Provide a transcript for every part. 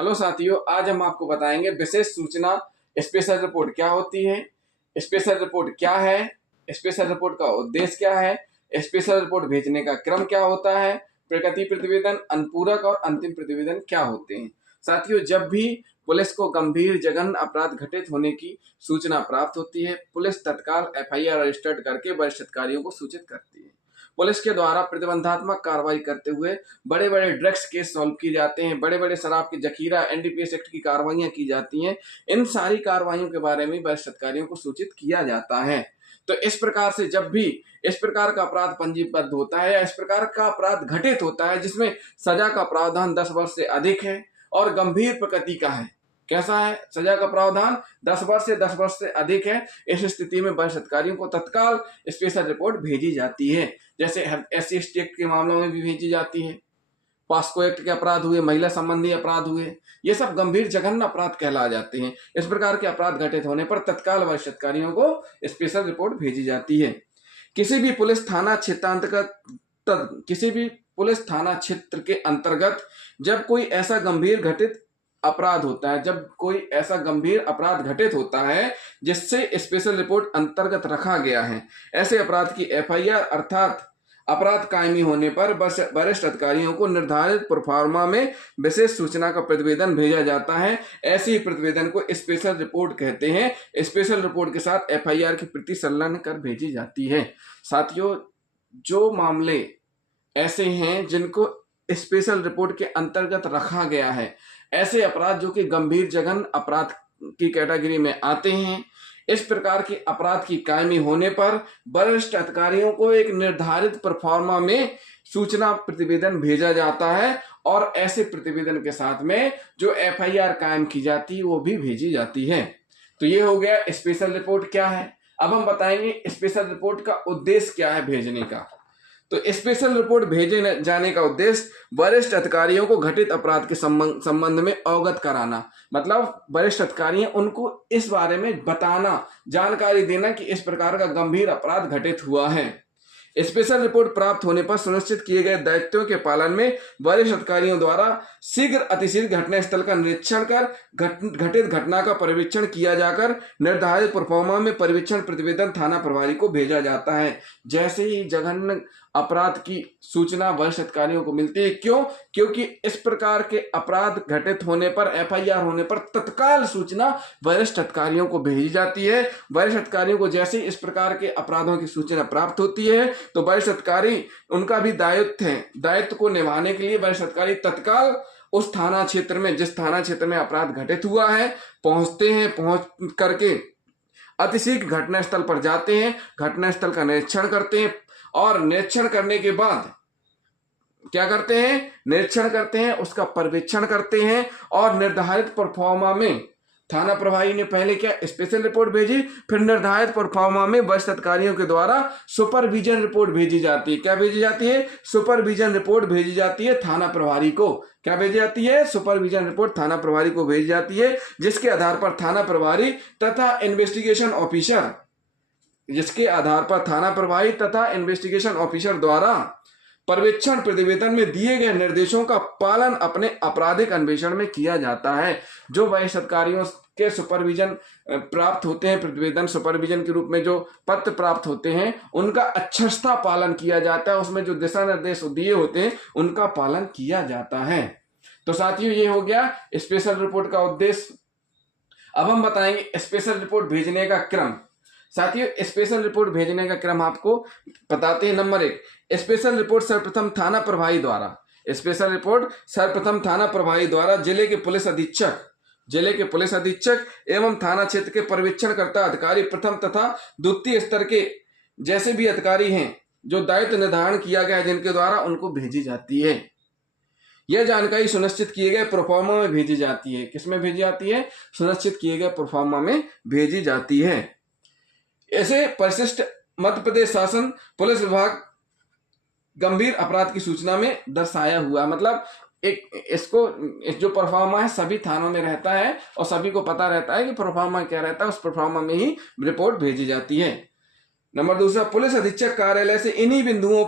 Hello साथियों, आज हम आपको बताएंगे विशेष सूचना स्पेशल रिपोर्ट क्या होती है, स्पेशल रिपोर्ट क्या है, स्पेशल रिपोर्ट का उद्देश्य क्या है, स्पेशल रिपोर्ट भेजने का क्रम क्या होता है, प्रगति प्रतिवेदन, अनुपूरक और अंतिम प्रतिवेदन क्या होते हैं। साथियों, जब भी पुलिस को गंभीर जघन्य अपराध घटित होने की सूचना प्राप्त होती है, पुलिस तत्काल एफआईआर रजिस्टर्ड करके वरिष्ठ अधिकारियों को सूचित करती है। पुलिस के द्वारा प्रतिबंधात्मक कार्रवाई करते हुए बड़े बड़े ड्रग्स केस सॉल्व किए जाते हैं, बड़े बड़े शराब की जखीरा एनडीपीएस एक्ट की कार्रवाइयां की जाती हैं। इन सारी कार्रवाइयों के बारे में वरिष्ठ अधिकारियों को सूचित किया जाता है। तो इस प्रकार से जब भी इस प्रकार का अपराध पंजीबद्ध होता है या इस प्रकार का अपराध घटित होता है जिसमें सजा का प्रावधान 10 वर्ष से अधिक है और गंभीर प्रकृति का है, कैसा है, सजा का प्रावधान 10 वर्ष से 10 वर्ष से अधिक है, इस स्थिति में वरिष्ठ अधिकारियों को तत्काल स्पेशल रिपोर्ट भेजी जाती है। जैसे SC/ST एक्ट के मामलों में भी भेजी जाती है, पॉस्को एक्ट के अपराध हुए, महिला संबंधी अपराध हुए, ये सब गंभीर जघन्य अपराध कहला जाते हैं। इस प्रकार के अपराध घटित होने पर तत्काल वरिष्ठ अधिकारियों को स्पेशल रिपोर्ट भेजी जाती है। किसी भी पुलिस थाना क्षेत्र के अंतर्गत जब कोई ऐसा गंभीर अपराध घटित होता है जिससे स्पेशल रिपोर्ट अंतर्गत रखा गया है, ऐसे अपराध की एफआईआर अर्थात अपराध कायमी होने पर वरिष्ठ अधिकारियों को निर्धारित प्रोफार्मा में विशेष सूचना का प्रतिवेदन भेजा जाता है। ऐसे ही प्रतिवेदन को स्पेशल रिपोर्ट कहते हैं। स्पेशल रिपोर्ट के साथ एफआईआर की प्रति संलग्न कर भेजी जाती है। साथियों, जो मामले ऐसे हैं जिनको स्पेशल रिपोर्ट के अंतर्गत रखा गया है, ऐसे अपराध जो कि गंभीर जघन्य अपराध की कैटेगरी में आते हैं, इस प्रकार के अपराध की कायमी होने पर वरिष्ठ अधिकारियों को एक निर्धारित प्रोफार्मा में सूचना प्रतिवेदन भेजा जाता है और ऐसे प्रतिवेदन के साथ में जो एफआईआर कायम की जाती है वो भी भेजी जाती है। तो ये हो गया स्पेशल रिपोर्ट क्या है। अब हम बताएंगे स्पेशल रिपोर्ट का उद्देश्य क्या है भेजने का। तो स्पेशल रिपोर्ट भेजे जाने का उद्देश्य वरिष्ठ अधिकारियों को घटित अपराध के संबंध में अवगत कराना, मतलब वरिष्ठ अधिकारी उनको इस बारे में बताना, जानकारी देना कि इस प्रकार का गंभीर अपराध घटित हुआ है। स्पेशल रिपोर्ट प्राप्त होने पर सुनिश्चित किए गए दायित्वों के पालन में वरिष्ठ अधिकारियों द्वारा अतिशीघ्र घटनास्थल का निरीक्षण कर घटित घटना का परीक्षण किया जाकर निर्धारित प्रोफार्मा में परीक्षण प्रतिवेदन थाना प्रभारी को भेजा जाता है। जैसे ही जघन्य अपराध की सूचना वरिष्ठ अधिकारियों को मिलती है, क्योंकि इस प्रकार के अपराध घटित होने पर एफआईआर होने पर तत्काल सूचना वरिष्ठ अधिकारियों को भेजी जाती है। वरिष्ठ अधिकारियों को जैसे ही इस प्रकार के अपराधों की सूचना प्राप्त होती है तो वरिष्ठ अधिकारी, उनका भी दायित्व को निभाने के लिए वरिष्ठ अधिकारी तत्काल उस थाना क्षेत्र में, जिस थाना क्षेत्र में अपराध घटित हुआ है, पहुंचते हैं। पहुंच करके अतिशीघ्र घटनास्थल पर जाते हैं, घटनास्थल का निरीक्षण करते हैं और निरीक्षण करने के बाद क्या करते हैं, निरीक्षण करते हैं, उसका पर्यवेक्षण करते हैं और निर्धारित प्रोफार्मा में थाना प्रभारी ने पहले क्या स्पेशल रिपोर्ट भेजी, फिर निर्धारित प्रोफार्मा में वरिष्ठ अधिकारियों के द्वारा सुपरविजन रिपोर्ट भेजी जाती है। क्या भेजी जाती है? सुपरविजन रिपोर्ट भेजी जाती है थाना प्रभारी को। क्या भेजी जाती है? सुपरविजन रिपोर्ट थाना प्रभारी को भेजी जाती है, जिसके आधार पर थाना प्रभारी तथा इन्वेस्टिगेशन ऑफिसर द्वारा पर्यवेक्षण प्रतिवेदन में दिए गए निर्देशों का पालन अपने आपराधिक अन्वेषण में किया जाता है। जो वरिष्ठ अधिकारियों के सुपरविजन प्राप्त होते हैं, प्रतिवेदन सुपरविजन के रूप में जो पत्र प्राप्त होते हैं, उनका अच्छता पालन किया जाता है। उसमें जो दिशा निर्देश दिए होते हैं उनका पालन किया जाता है। तो साथियों, ये हो गया स्पेशल रिपोर्ट का उद्देश्य। अब हम बताएंगे स्पेशल रिपोर्ट भेजने का क्रम। साथियों, स्पेशल रिपोर्ट भेजने का क्रम आपको बताते हैं। नंबर 1, स्पेशल रिपोर्ट सर्वप्रथम थाना प्रभारी द्वारा जिले के पुलिस अधीक्षक एवं थाना क्षेत्र के पर्यवेक्षणकर्ता अधिकारी प्रथम तथा द्वितीय स्तर के जैसे भी अधिकारी हैं जो दायित्व निर्धारण किया गया है जिनके द्वारा उनको भेजी जाती है। यह जानकारी सुनिश्चित किए गए प्रोफार्मा में भेजी जाती है। किसमें भेजी जाती है? सुनिश्चित किए गए प्रोफार्मा में भेजी जाती है। ऐसे परिशिष्ट मध्य प्रदेश शासन पुलिस विभाग गंभीर अपराध की सूचना में दर्शाया हुआ, मतलब इसको जो प्रोफार्मा है सभी थानों में रहता है और सभी को पता रहता है कि प्रोफार्मा क्या रहता है, उस प्रोफार्मा में ही रिपोर्ट भेजी जाती है। नंबर 2, पुलिस अधीक्षक कार्यालय से इन्हीं बिंदुओं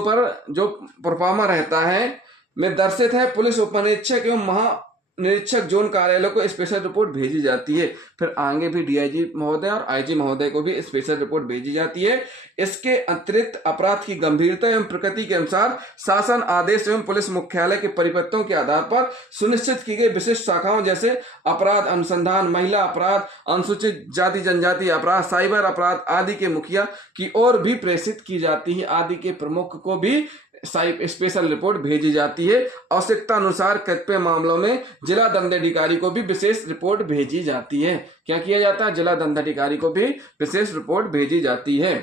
पर जो प्रोफार्मा रहता है में दर्शित है। पुलिस उपनिरीक्षक एवं महानिरीक्षक जोन कार्यालय को स्पेशल रिपोर्ट भेजी जाती है। फिर आगे भी डीआईजी महोदय और आईजी महोदय को भी स्पेशल रिपोर्ट भेजी जाती है। इसके अतिरिक्त अपराध की गंभीरता एवं प्रकृति के अनुसार शासन आदेश एवं पुलिस मुख्यालय के परिपत्रों के आधार पर सुनिश्चित की गई विशिष्ट शाखाओं जैसे अपराध अनुसंधान, महिला अपराध, अनुसूचित जाति जनजाति अपराध, साइबर अपराध आदि के मुखिया की ओर भी प्रेषित की जाती है। आदि के प्रमुख को भी स्पेशल रिपोर्ट भेजी जाती है। आवश्यकता अनुसार कतिपय मामलों में जिला दंडाधिकारी को भी विशेष रिपोर्ट भेजी जाती है। क्या किया जाता है? जिला दंडाधिकारी को भी विशेष रिपोर्ट भेजी जाती है।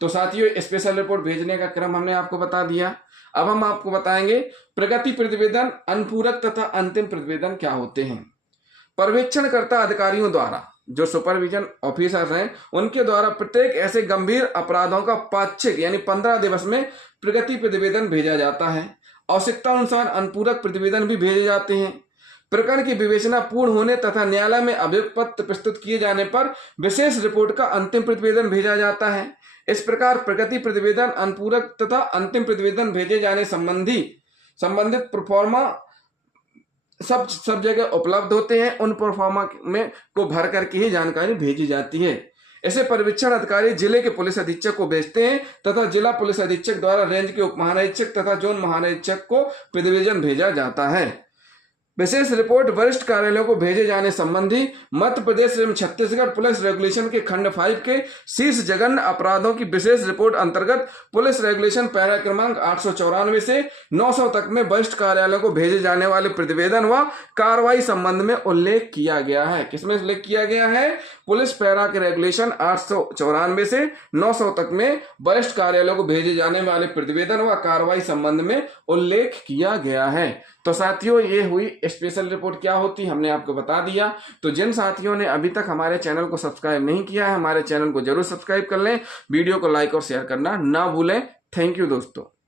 तो साथियों, स्पेशल रिपोर्ट भेजने का क्रम हमने आपको बता दिया। अब हम आपको बताएंगे प्रगति प्रतिवेदन, अनुपूरक तथा अंतिम प्रतिवेदन क्या होते हैं। पर्यवेक्षणकर्ता अधिकारियों द्वारा, जो सुपरविजन ऑफिसर हैं, उनके द्वारा प्रत्येक ऐसे गंभीर अपराधों का पाक्षिक यानी 15 दिवस में प्रगति प्रतिवेदन भेजा जाता है। आवश्यकता अनुसार अनुपूरक प्रतिवेदन भी भेजे जाते हैं। प्रकरण की विवेचना पूर्ण होने तथा न्यायालय में अभियोग पत्र प्रस्तुत किए जाने पर विशेष रिपोर्ट का अंतिम प्रतिवेदन भेजा जाता है। इस प्रकार प्रगति प्रतिवेदन, अनुपूरक तथा अंतिम प्रतिवेदन भेजे जाने संबंधित प्रोफार्मा सब जगह उपलब्ध होते हैं। उन प्रोफार्मा में को भर करके ही जानकारी भेजी जाती है। ऐसे पर्यवेक्षण अधिकारी जिले के पुलिस अधीक्षक को भेजते हैं तथा जिला पुलिस अधीक्षक द्वारा रेंज के उप महानिरीक्षक तथा जोन महानिरीक्षक को प्रतिवेदन भेजा जाता है। विशेष रिपोर्ट वरिष्ठ कार्यालयों को भेजे जाने संबंधी मध्य प्रदेश एवं छत्तीसगढ़ पुलिस रेगुलेशन के खंड 5 के शीर्ष जघन्य अपराधों की विशेष रिपोर्ट अंतर्गत पुलिस रेगुलेशन पैरा क्रमांक 894 से 900 तक में वरिष्ठ कार्यालयों को भेजे जाने वाले प्रतिवेदन व कार्रवाई संबंध में उल्लेख किया गया है। किसमें उल्लेख किया गया है? पुलिस पैरा के रेगुलेशन 894 से 900 तक में वरिष्ठ कार्यालयों को भेजे जाने वाले प्रतिवेदन व कार्रवाई संबंध में उल्लेख किया गया है। तो साथियों, ये हुई स्पेशल रिपोर्ट क्या होती है, हमने आपको बता दिया। तो जिन साथियों ने अभी तक हमारे चैनल को सब्सक्राइब नहीं किया है, हमारे चैनल को जरूर सब्सक्राइब कर लें। वीडियो को लाइक और शेयर करना ना भूलें। थैंक यू दोस्तों।